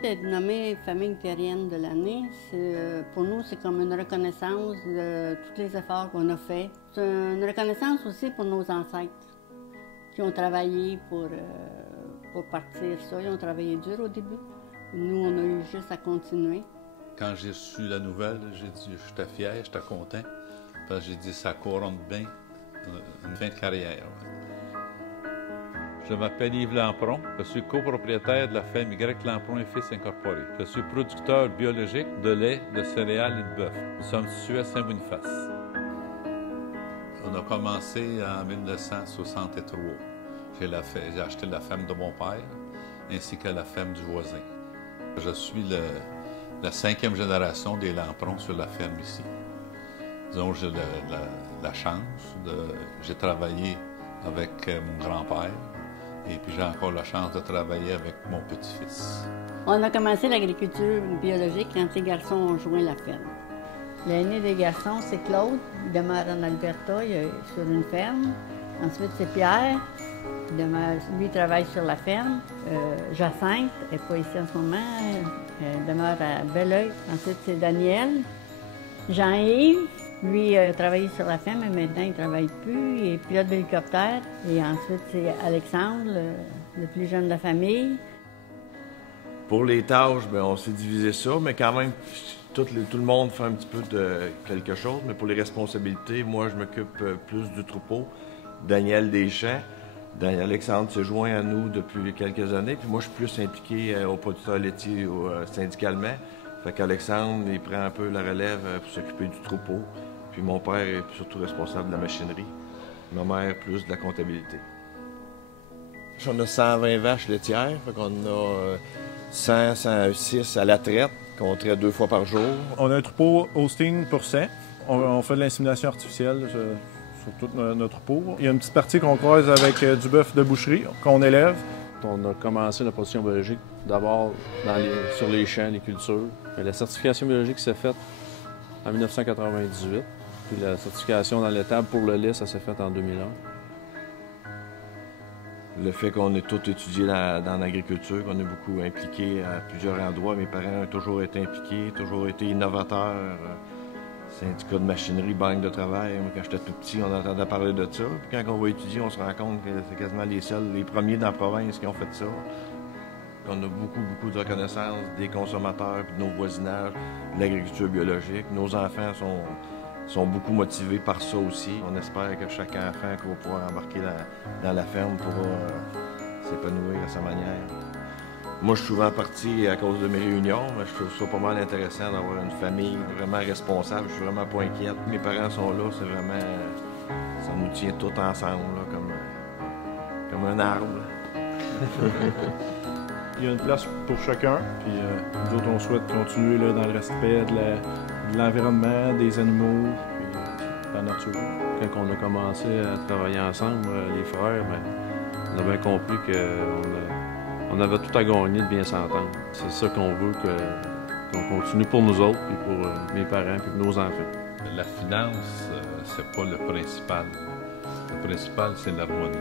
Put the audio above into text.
fait d'être nommée famille terrienne de l'année, pour nous, c'est comme une reconnaissance de tous les efforts qu'on a faits. C'est une reconnaissance aussi pour nos ancêtres qui ont travaillé pour partir ça. Ils ont travaillé dur au début. Nous, on a eu juste à continuer. Quand j'ai su la nouvelle, j'ai dit j'étais fier, j'étais content. Parce que j'ai dit ça couronne bien une fin de carrière. Je m'appelle Yves Lampron. Je suis copropriétaire de la ferme Y Lampron et Fils Incorporé. Je suis producteur biologique de lait, de céréales et de bœuf. Nous sommes situés à Saint-Boniface. On a commencé en 1963. J'ai acheté la ferme de mon père ainsi que la ferme du voisin. Je suis la 5e génération des Lamprons sur la ferme ici. Disons, j'ai la chance j'ai travaillé avec mon grand-père et puis j'ai encore la chance de travailler avec mon petit-fils. On a commencé l'agriculture biologique quand les garçons ont joint la ferme. L'aîné des garçons, c'est Claude. Il demeure en Alberta, il est sur une ferme. Ensuite, c'est Pierre. Lui, il travaille sur la ferme. Jacinthe, elle n'est pas ici en ce moment. Elle demeure à Belleuil. Ensuite, c'est Daniel. Jean-Yves, lui, a travaillé sur la ferme, mais maintenant, il ne travaille plus. Il est pilote d'hélicoptère. Et ensuite, c'est Alexandre, le plus jeune de la famille. Pour les tâches, bien, on s'est divisé ça, mais quand même, tout le monde fait un petit peu de quelque chose. Mais pour les responsabilités, moi, je m'occupe plus du troupeau. Daniel Deschamps. Alexandre se joint à nous depuis quelques années. Puis moi, je suis plus impliqué au producteur laitier syndicalement. Fait qu'Alexandre, il prend un peu la relève pour s'occuper du troupeau. Puis mon père est surtout responsable de la machinerie. Ma mère, plus de la comptabilité. On a 120 vaches laitières. Fait qu'on a 106 à la traite, qu'on traite 2 fois par jour. On a un troupeau Holstein pour 100. On fait de l'insémination artificielle sur tout notre troupeau. Il y a une petite partie qu'on croise avec du bœuf de boucherie qu'on élève. On a commencé la production biologique d'abord sur les champs, les cultures. La certification biologique s'est faite en 1998. Puis la certification dans l'étable pour le lait, ça s'est fait en 2001. Le fait qu'on ait tout étudié dans l'agriculture, qu'on est beaucoup impliqué à plusieurs endroits. Mes parents ont toujours été impliqués, toujours été innovateurs. Syndicat de machinerie, banque de travail. Moi, quand j'étais tout petit, on entendait parler de ça. Puis quand on va étudier, on se rend compte que c'est quasiment les premiers dans la province qui ont fait ça. On a beaucoup de reconnaissance des consommateurs, puis de nos voisinages, de l'agriculture biologique. Nos enfants sont beaucoup motivés par ça aussi. On espère que chaque enfant qui va pouvoir embarquer dans la ferme pourra s'épanouir à sa manière. Moi, je suis souvent parti à cause de mes réunions, mais je trouve ça pas mal intéressant d'avoir une famille vraiment responsable. Je suis vraiment pas inquiète. Mes parents sont là, c'est vraiment... Ça nous tient tous ensemble, là, comme un arbre. Il y a une place pour chacun, puis nous autres, on souhaite continuer là, dans le respect de l'environnement, des animaux, puis de la nature. Quand on a commencé à travailler ensemble, les frères, bien, on a bien compris qu'on avait tout à gagner de bien s'entendre. C'est ça qu'on veut, qu'on continue pour nous autres, puis pour mes parents, puis pour nos enfants. La finance, c'est pas le principal. Le principal, c'est l'harmonie.